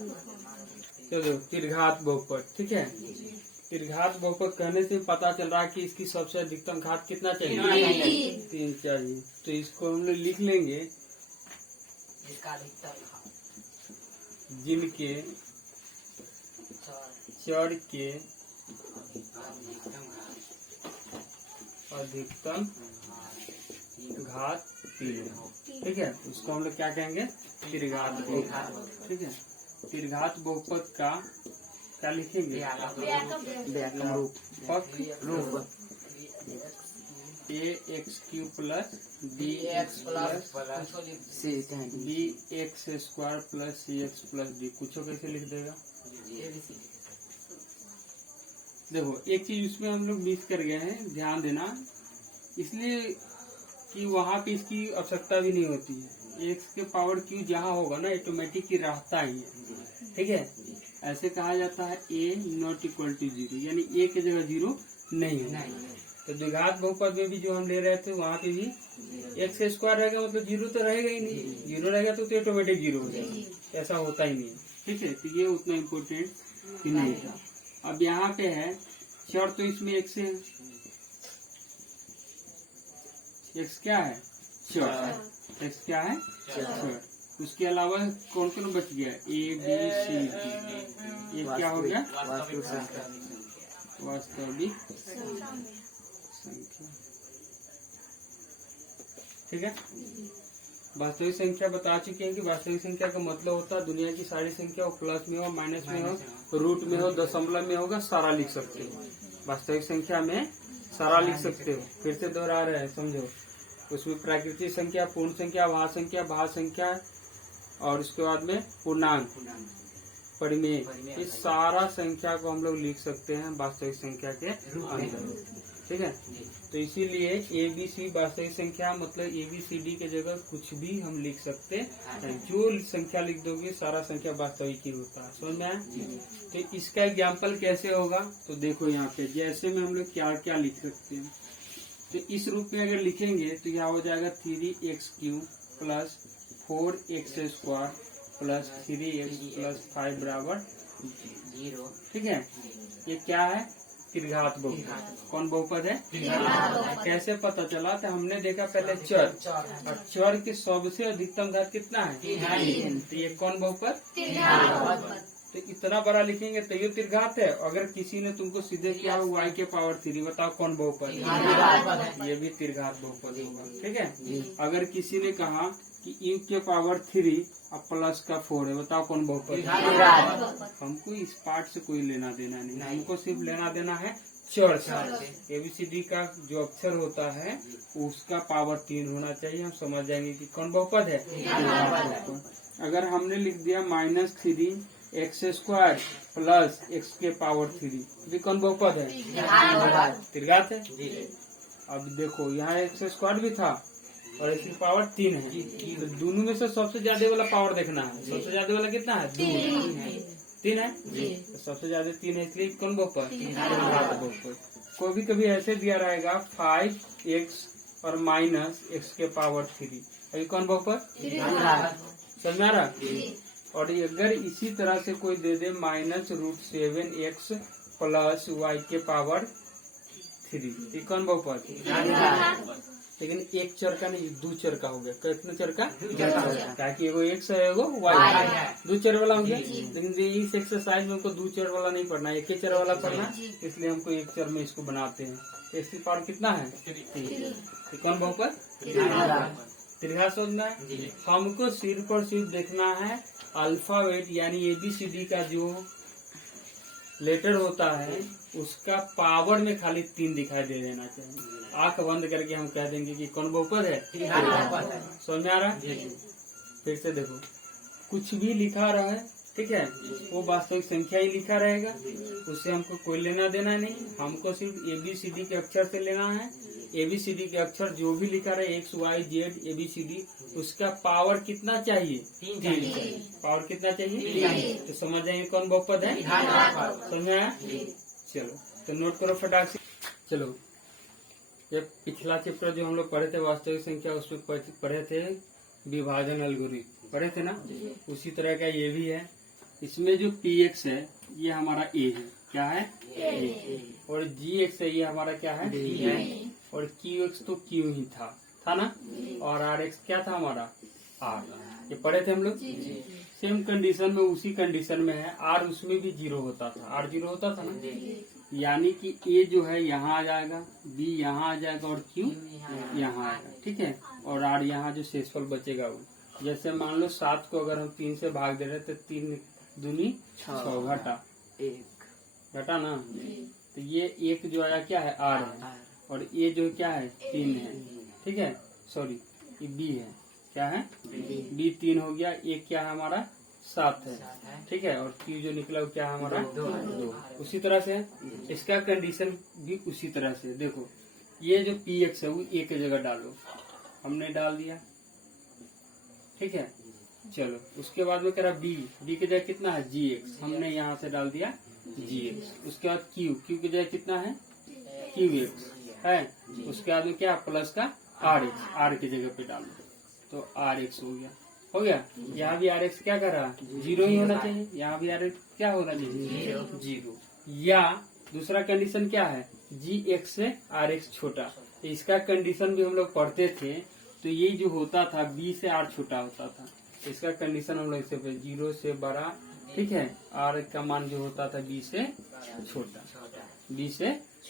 तो देखो त्रिघात बहुपद, ठीक है। त्रिघात बहुपद कहने से पता चल रहा है कि इसकी सबसे अधिकतम घात कितना चाहिए, 3 चाहिए। तो इसको हम लोग लिख लेंगे, जिनके चर के अधिकतम घात 3, ठीक है। उसको हम लोग क्या कहेंगे, त्रिघात बहुपद, ठीक है। त्रिघात बहुपद का क्या लिखेंगे, व्यापक रूप ax³ plus bx plus bx² plus cx plus d। कुछो कैसे लिख देगा, देखो एक चीज उसमें हम लोग मिस कर गए हैं, ध्यान देना, इसलिए कि वहाँ पे इसकी आवश्यकता भी नहीं होती है। x के पावर q जहाँ होगा ना ऑटोमेटिक ही रहता ही है, ठीक है। ऐसे कहा जाता है a नॉट इक्वल टू 0, यानी a की जगह 0 नहीं है। तो द्विघात बहुपद में भी जो हम ले रहे थे वहाँ पे भी x² रहेगा, मतलब 0 तो रहेगा ही नहीं, 0 रहेगा तो ऑटोमेटिक 0 हो जाएगा, ऐसा होता ही नहीं, ठीक है। तो ये उतना इम्पोर्टेंट नहीं था। अब यहाँ पे है चर, तो इसमें x है, x क्या है, चर, x क्या है, चर। उसके अलावा कौन कौन बच गया, a b c d, ये क्या हो गया, वास्तविक संख्या, ठीक है। वास्तविक संख्या बता चुके हैं कि वास्तविक संख्या का मतलब होता है दुनिया की सारी संख्या हो, प्लस में हो, माइनस में हो, रूट में हो, दशमलव में होगा, सारा लिख सकते हो। वास्तविक संख्या में सारा लिख सकते हो। फिर से दोहरा रहे हैं, समझो। उसमें प्राकृतिक संख्या, पूर्ण संख्या, भाज्य संख्या, भाज्य संख्या, और उसके बाद में पूर्णांक, परिमेय, इस सारा संख्या को हम लोग लिख सकते हैं वास्तविक संख्या के अंदर, ठीक है। तो इसीलिए ABC वास्तविक संख्या मतलब ABCD के जगह कुछ भी हम लिख सकते हैं, जो संख्या लिख दोगे सारा संख्या वास्तविक ही होता है, समझ में आया। तो इसका एग्जाम्पल कैसे होगा, तो देखो यहाँ पे जैसे में हम लोग क्या क्या लिख सकते हैं। तो इस रूप में अगर लिखेंगे तो यहाँ हो जाएगा 3x³ plus 4x² plus 3x plus 5 बराबर 0, ठीक है। ये क्या है, त्रिघात बहुपद। कौन बहुपद है, कैसे पता चला, तो हमने देखा पहले चर, और चर के सबसे अधिकतम घात कितना है, 3। तो ये कौन बहुपद, तो इतना बड़ा लिखेंगे तो ये त्रिघात है। अगर किसी ने तुमको सीधे किया हो y के पावर 3, बताओ कौन बहुपद, ये भी त्रिघात बहुपद होगा, ठीक है। अगर किसी ने कहा कि u के पावर 3 और प्लस का 4 है, बताओ कौन बहुपद, हमको इस पार्ट से कोई लेना देना नहीं, हमको सिर्फ लेना देना है चर से। ABCD का जो अक्षर होता है उसका पावर 3 होना चाहिए, हम समझ जाएंगे कि कौन बहुपद है। अगर हमने लिख दिया -3x² प्लस x के पावर 3, भी कौन बहुपद है, त्रिघात है। अब देखो यहाँ x² भी था और इसकी पावर 3 है, तो दोनों में से सबसे ज्यादा वाला पावर देखना है। सबसे ज्यादा वाला कितना है, 3 है, तो सबसे ज्यादा 3 है, इसलिए कौन बहुपद, बहुपद। कभी कभी ऐसे दिया रहेगा 5x और माइनस x के पावर 3, अभी कौन बहुपद, समझ में आ रहा। और अगर इसी तरह से कोई दे दे -√7x प्लस y के पावर 3, ये कौन बहुपद, लेकिन एक चर का नहीं, 2 चर का हो गया। कितने चर का, ताकि एगो x है एगो y है, 2 चर वाला हो गया। लेकिन इस एक्सरसाइज में हमको 2 चर वाला नहीं पढ़ना, एक ही चर वाला पढ़ना, इसलिए हमको एक चर में इसको बनाते हैं। इसकी पावर कितना है, 3। कौन बहुपद, त्रिघात समझना है। हमको सिर्फ और सिर्फ देखना है अल्फाबेट यानी ABCD का जो लेटर होता है उसका पावर में खाली 3 दिखाई दे देना चाहिए। आंख बंद करके हम कह देंगे कि कौन बहुपद है, समझ में आ रहा है। फिर से देखो, कुछ भी लिखा रहा है, ठीक है, वो वास्तविक संख्या ही लिखा रहेगा, उससे हमको कोई लेना देना नहीं। हमको सिर्फ ABCD के अक्षर से लेना है। ABCD के अक्षर जो भी लिखा रहे X Y Z ABCD, उसका पावर कितना चाहिए, 3। पावर कितना चाहिए, तो समझ जाएंगे कौन बहुपद है, समझ में आया। चलो तो नोट करो फटाक से। चलो, ये पिछला चैप्टर जो हम लोग पढ़े थे वास्तविक संख्या, उसमें पढ़े थे विभाजन एल्गोरिथम, पढ़े थे ना। उसी तरह का ये भी है। इसमें जो px है ये हमारा a है, क्या है a, और gx है ये हमारा क्या है b है, और qx तो q ही था ना, और rx क्या था हमारा r, ये पढ़े थे हम लोग। सेम कंडीशन में उसी कंडीशन में है, r उसमें भी 0 होता था, r 0 होता था ना, यानी कि a जो है यहाँ आ जाएगा, b यहाँ आ जाएगा और q यहाँ आएगा, ठीक है, और r यहाँ जो शेषफल बचेगा वो, जैसे मान लो 7 को अगर हम 3 से भाग दे रहे तो 3 दूनी 6 घटा ना, तो ये एक जो आया क्या है r है, और ये जो क्या है 3 है, ठीक है, सॉरी ये b है, क्या है b 3 हो गया, एक क्या है हमारा 7 है, ठीक है, और q जो निकला वो क्या है हमारा 2। उसी तरह से इसका कंडीशन भी उसी तरह से, देखो ये जो px है वो एक जगह डालो, हमने डाल दिया, ठीक है, चलो उसके बाद में कह रहा b की जगह कितना है gx, हमने यहाँ से डाल दिया gx, उसके बाद q की जगह कितना है qx है, उसके बाद में क्या प्लस का rx, r की जगह पे डाल दो तो rx हो गया, यहाँ भी rx क्या कर रहा है 0 ही होना चाहिए, यहाँ भी rx क्या होना चाहिए 0, या दूसरा कंडीशन क्या है gx से rx छोटा, तो इसका कंडीशन भी हम लोग पढ़ते थे, तो ये जो होता था b से r छोटा होता था, इसका कंडीशन हम लोग इसे 0 से बड़ा, ठीक है, r का मान जो होता था b से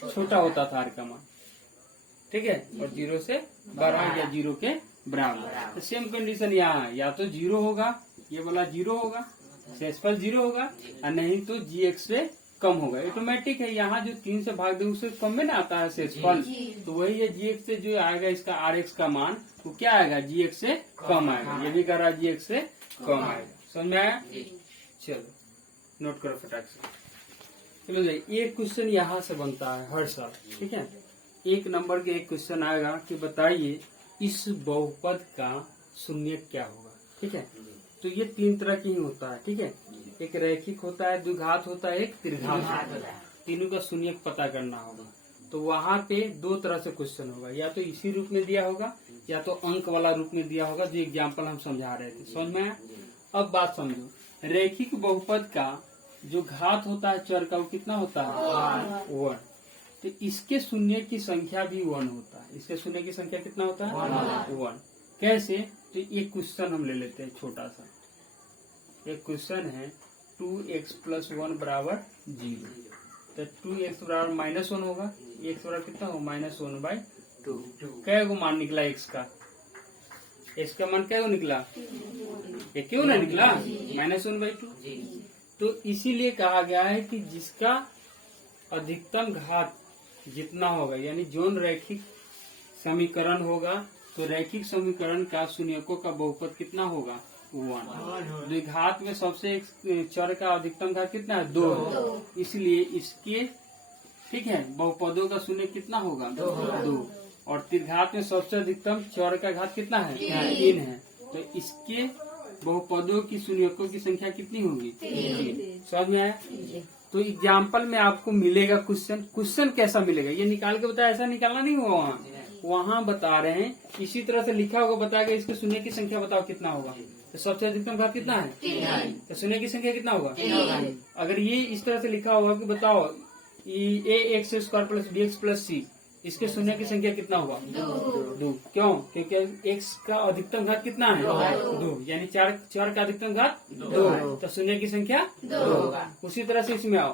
छोटा होता था r का मान, ठीक है, और 0 से बड़ा या 0 के बराबर। तो सेम कंडीशन यहाँ, या तो 0 होगा, ये वाला 0 होगा, शेषफल 0 होगा, और नहीं तो gx से कम होगा, ऑटोमेटिक है, यहाँ जो 3 से भाग दे उससे कम में ना आता है शेषफल, तो वही है gx से जो आएगा इसका rx का मान वो क्या आएगा gx से कम आएगा, ये भी कह रहा gx से कम आएगा, समझ में आया। चलो नोट करो फटाक से, चलो जाइए, एक क्वेश्चन यहाँ से बनता है हर साल, ठीक है, 1 नंबर के एक क्वेश्चन आएगा कि बताइए इस बहुपद का शून्यक क्या होगा, ठीक है, तो ये 3 तरह की ही होता है, ठीक है, एक रैखिक होता है, द्विघात होता है, एक त्रिघात होता है, तीनों का शून्यक पता करना होगा, तो वहाँ पे 2 तरह से क्वेश्चन होगा, या तो इसी रूप में दिया होगा या तो अंक वाला रूप में दिया होगा, जो एग्जाम्पल हम समझा रहे थे, समझ में आया। अब बात समझो, रैखिक बहुपद का जो घात होता है चर का वो कितना होता है 1, तो इसके शून्य की संख्या भी 1 होता है, इसके शून्य की संख्या कितना होता है 1, कैसे, तो एक क्वेश्चन हम ले लेते हैं छोटा सा, एक क्वेश्चन है 2x + 1 बराबर 0, तो 2x बराबर -1 होगा, x बराबर कितना होगा -1/2, क्या को मान निकला x का, x का मान क्या निकला, ये क्यों ना निकला -1/2, तो इसीलिए कहा गया है कि जिसका अधिकतम घात जितना होगा, यानी जोन रैखिक समीकरण होगा, तो रैखिक समीकरण का शून्यकों का बहुपद कितना होगा 1, द्विघात में सबसे चर का अधिकतम घात कितना है 2, इसलिए इसके, ठीक है, बहुपदों का शून्य कितना होगा 2, और त्रिघात में सबसे अधिकतम चर का घात कितना है 3 है, तो इसके बहुपदों की शून्यकों की संख्या कितनी होगी 3, समझ में आया। तो एग्जाम्पल में आपको मिलेगा क्वेश्चन कैसा मिलेगा ये निकाल के बताया, ऐसा निकालना नहीं होगा, वहाँ बता रहे हैं इसी तरह से लिखा होगा, बताएगा इसके शून्य की संख्या बताओ कितना होगा, तो सबसे अधिकतम घात कितना है, तो शून्य की संख्या कितना होगा 3। अगर ये इस तरह से लिखा होगा कि बताओ ax² + bx + c, इसके शून्य की संख्या कितना होगा 2, क्यों, क्योंकि x का अधिकतम घात कितना है 2, यानी 4 का अधिकतम घात 2, तो शून्य की संख्या 2। उसी तरह से इसमें आओ,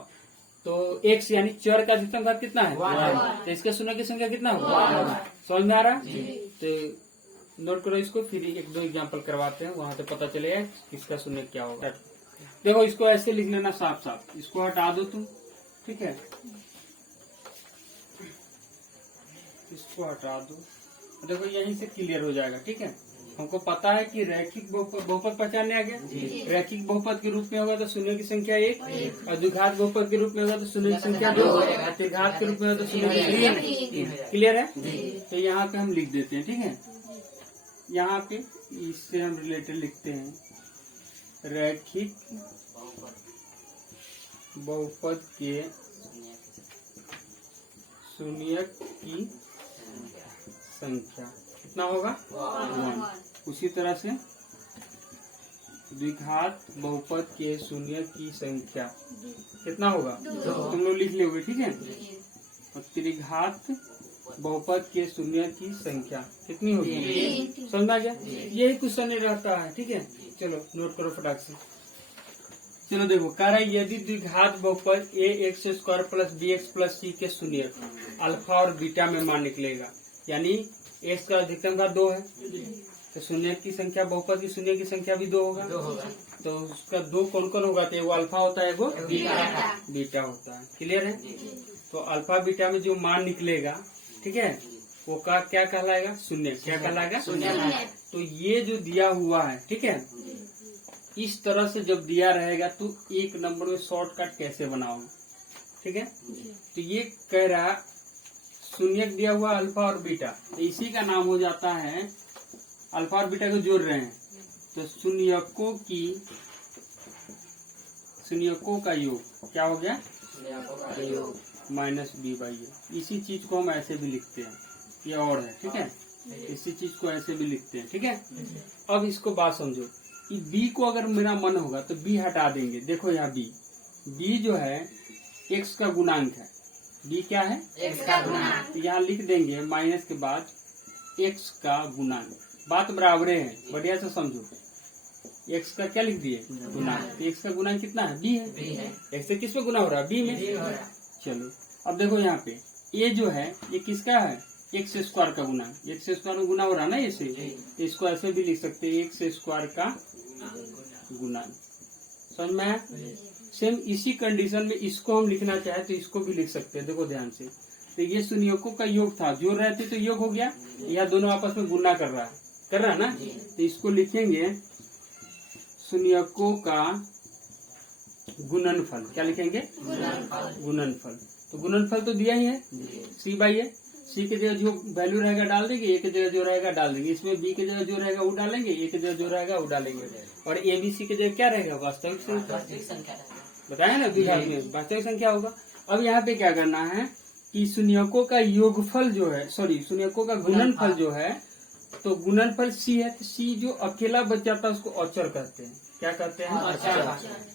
तो x यानी चर का अधिकतम घात कितना है 1, तो इसका शून्य की संख्या कितना होगा, समझ में आ रहा है। तो नोट करो इसको, फिर 1-2 एग्जाम्पल करवाते हैं, वहाँ से पता चलेगा इसका शून्य क्या होगा। देखो इसको ऐसे लिख लेना साफ साफ, इसको हटा दो तुम, ठीक है, इसको हटा दो, देखो यहीं से क्लियर हो जाएगा, ठीक है, हमको पता है कि रैखिक बहुपद पहचानने आ गया, रैखिक बहुपद के रूप में होगा तो शून्य की संख्या 1, और द्विघात बहुपद के रूप में होगा तो शून्य की संख्या 2, और त्रिघात के रूप में होगा तो शून्य की 3, क्लियर है। तो यहाँ पे हम लिख देते हैं, ठीक है, यहाँ पे इससे हम रिलेटेड लिखते हैं, रैखिक बहुपद के शून्यक की संख्या कितना होगा 1। उसी तरह से द्विघात बहुपद के शून्य की संख्या कितना होगा? तुम लोग लिख लोगे, ठीक है। और त्रिघात बहुपद के शून्य की संख्या कितनी होगी? समझा गया? यही क्वेश्चन रहता है, ठीक है। चलो नोट करो फटाक से। चलो देखो, कह रहा है यदि द्विघात बहुपद a x square plus b x plus c के शून्य अल्फा और बीटा में मान निकलेगा, यानी एक्स का अधिकतम घात 2 है, तो शून्य की संख्या बहुपद की शून्य की संख्या भी 2 होगा। तो उसका 2 कौन कौन होगा? तो वो अल्फा होता है, वो बीटा होता है। क्लियर है? तो अल्फा बीटा में जो मान निकलेगा, ठीक है, वो का क्या कहलाएगा? शून्य। क्या कहलाएगा? शून्य। तो ये जो दिया हुआ है, ठीक है, इस तरह से जब दिया रहेगा तो एक नंबर में शॉर्टकट कैसे बनाओगे, ठीक है। तो ये कह रहा शून्य दिया हुआ अल्फा और बीटा, तो इसी का नाम हो जाता है, अल्फा और बीटा को जोड़ रहे हैं तो शून्यकों का योग क्या हो गया? माइनस बी बाई ए। इसी चीज को हम ऐसे भी लिखते हैं, ये और है, ठीक है। इसी चीज को ऐसे भी लिखते हैं, ठीक है। अब इसको बात समझो कि b को अगर मेरा मन होगा तो b हटा देंगे। देखो यहाँ b जो है x का गुणांक है। b क्या है? x का गुणांक। तो यहाँ लिख देंगे माइनस के बाद x का गुणांक। बात बराबर है, बढ़िया से समझो। x का क्या लिख दिए? गुणांक। तो x का गुणांक कितना है? b है। x से किस पे गुना हो रहा है? b में। चलो अब देखो यहाँ पे a जो है ये किसका है? एक्स स्क्वायर का गुणांक। एक्स स्क्वायर में गुना हो रहा है ना ऐसे, इसको ऐसे भी लिख सकते हैं, एक्स स्क्वायर का गुणांक। समझ में आया? सेम इसी कंडीशन में इसको हम लिखना चाहे तो इसको भी लिख सकते हैं। देखो ध्यान से, तो ये शून्यकों का योग था, जोड़ रहे थे तो योग हो गया, यह दोनों आपस में गुना कर रहा है ना। तो इसको लिखेंगे शून्यकों का गुणनफल। क्या लिखेंगे? गुणनफल। तो गुणनफल तो दिया ही है, सी बाई है। सी के जगह जो वैल्यू रहेगा डाल देंगे, ए के जगह जो रहेगा डाल देंगे, इसमें बी के जगह जो रहेगा वो डालेंगे, ए के जगह जो रहेगा वो डालेंगे, और ए बी सी के जगह क्या रहेगा? वास्तविक संख्या। बताया ना, द्विघात में वास्तविक संख्या होगा। अब यहाँ पे क्या करना है कि शून्यकों का योगफल जो है, शून्यकों का गुणनफल जो है, तो गुणनफल सी है, तो सी जो अकेला बच जाता है उसको अचर कहते हैं। क्या कहते हैं?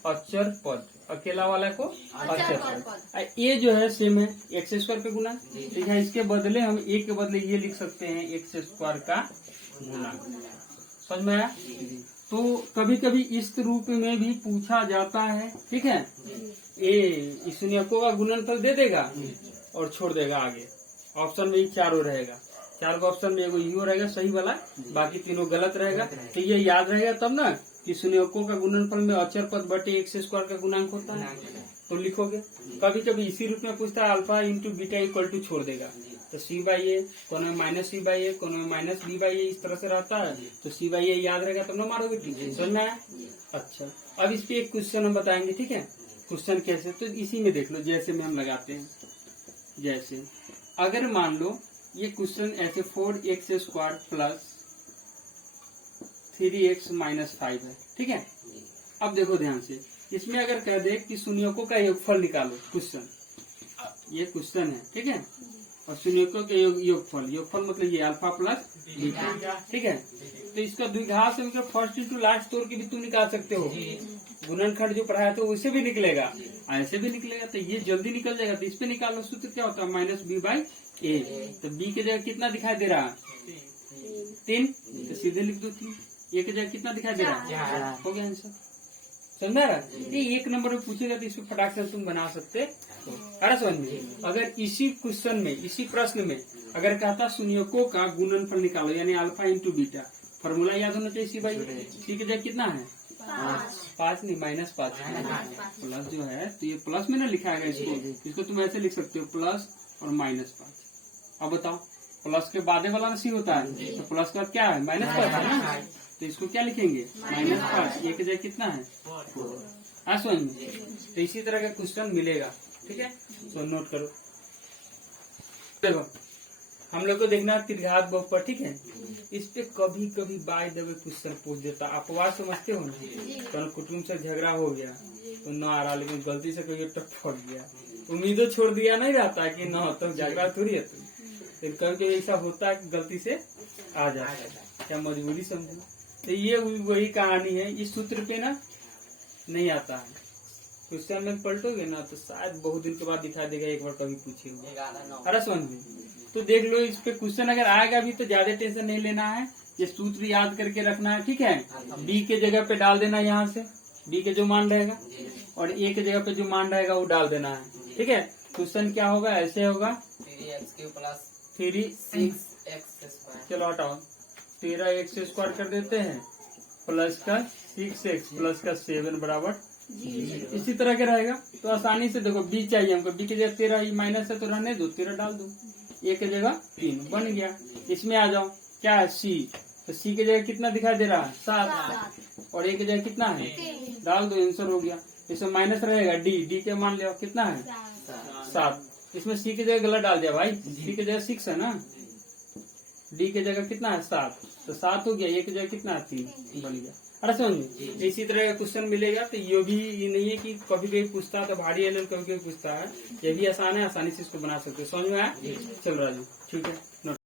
अचर पद। अकेला वाला को अचर पद। ए जो है सेम है, एक्स स्क्वायर पे गुना। ठीक है, इसके बदले हम ए के बदले ये लिख सकते हैं एक्स स्क्वायर का गुना। समझ में आया? तो कभी कभी इस रूप में भी पूछा जाता है, ठीक है। ए शून्यकों का गुणनफल दे देगा और छोड़ देगा आगे। ऑप्शन में ही चारों रहेगा, 4 को ऑप्शन में एगो यो रहेगा सही वाला, बाकी तीनों गलत रहेगा। तो ये याद रहेगा तब ना कि शून्यकों का गुणनफल में अचर पद बटे एक्स स्क्वायर का गुणांक होता है, तो लिखोगे। कभी कभी इसी रूप में पूछता है, alpha into beta equal to छोड़ देगा, तो सी बाई ए, कोनो में माइनस सी बाई ए, कोनो में माइनस बी बाई ए, इस तरह से रहता है। तो सी बाई ए याद रहेगा तब ना मारोगे, समझ में आया? अच्छा, अब इस पे एक क्वेश्चन हम बताएंगे, ठीक है। क्वेश्चन कैसे, तो इसी में देख लो, जैसे में हम लगाते हैं। जैसे अगर मान लो ये क्वेश्चन ऐसे 4x square plus 3x minus 5 है, ठीक है। अब देखो ध्यान से, इसमें अगर कह दे कि शून्यकों का योगफल निकालो, क्वेश्चन, ये क्वेश्चन है, ठीक है। और शून्यकों के योगफल मतलब ये अल्फा प्लस बीटा, ठीक है। तो इसका द्विघात से मतलब फर्स्ट इंटू लास्ट तोड़ के भी तुम निकाल सकते हो। गुणनखंड जो पढ़ाया तो वैसे भी निकलेगा, ऐसे भी निकलेगा, तो ये जल्दी निकल जाएगा। तो इस पे निकालो, सूत्र क्या होता है? माइनस बी बाई ए। तो बी के जगह कितना दिखाई दे रहा है? 3, तो सीधे लिख दो 3। ए के जगह कितना दिखाई दे रहा है? हो गया आंसर। समझा रहा? ये 1 नंबर में पूछेगा तो इसमें फटाक से तुम बना सकते हो। अरे समझ में, अगर इसी क्वेश्चन में, इसी प्रश्न में अगर कहता शून्यकों का गुणनफल निकालो, यानी अल्फा इंटू बीटा, फॉर्मूला याद होना चाहिए। सी बाई सी के जगह कितना है? 5 नहीं, -5 प्लस जो है, तो ये प्लस में ना लिखा है इसको तुम ऐसे लिख सकते हो, प्लस और -5। अब बताओ, प्लस के बाद वाला में सी होता है, तो प्लस का क्या है? -5 है ना, तो इसको क्या लिखेंगे? -5। ये की जगह कितना है? 4। समझ में? तो इसी तरह का क्वेश्चन मिलेगा, ठीक है। तो नोट करो। देखो हम लोग को देखना है त्रिघात बहुपद, ठीक है। इस पे कभी कभी बाय द वे क्वेश्चन पूछ देता। अपवाद समझते हो ना, तो कुटुंब से झगड़ा हो गया तो न आ रहा, लेकिन गलती से कोई टप फट गया, उम्मीदों छोड़ दिया नहीं रहता कि न, तो झगड़ा थोड़ी है। तो कभी कभी ऐसा होता है कि गलती से आ जाता है, क्या मजबूरी समझो। तो ये वही कहानी है, इस सूत्र पे ना नहीं आता है। क्वेश्चन में पलटोगे ना तो शायद बहुत दिन के बाद दिखा देगा, एक बार कभी पूछे अरे समझ में। तो देख लो इस पे क्वेश्चन अगर आएगा भी तो ज्यादा टेंशन नहीं लेना है, ये सूत्र याद करके रखना है, ठीक है। डी के जगह पे डाल देना, यहाँ से डी के जो मान रहेगा और ए के जगह पे जो मान रहेगा वो डाल देना है, ठीक है। क्वेश्चन क्या होगा, ऐसे होगा 3x चलो हटाओ 13x² कर देते हैं प्लस का 6x प्लस का 7 बराबर इसी तरह के रहेगा। तो आसानी से देखो b चाहिए हमको, b की जगह 13 माइनस है तो रहने दो, 13 डाल दो, a की जगह 3 बन गया। इसमें आ जाओ क्या है c, तो c की जगह कितना दिखाई दे रहा है 7 और a की जगह कितना है डाल दो, आंसर हो गया। इसमें माइनस रहेगा d के मान लिया कितना है 7, इसमें c की जगह गलत डाल दिया भाई, c की जगह 6 है ना, d की जगह कितना है 7, तो 7 हो गया, a की जगह कितना है 3 बन गया। अरे समझिए इसी तरह का क्वेश्चन मिलेगा। तो ये भी ये नहीं है कि कभी कभी पूछता है तो भारी एलएल कभी कभी पूछता है, ये भी आसान है, आसानी से इसको बना सकते हैं। समझ में आया, चल राजू ठीक है।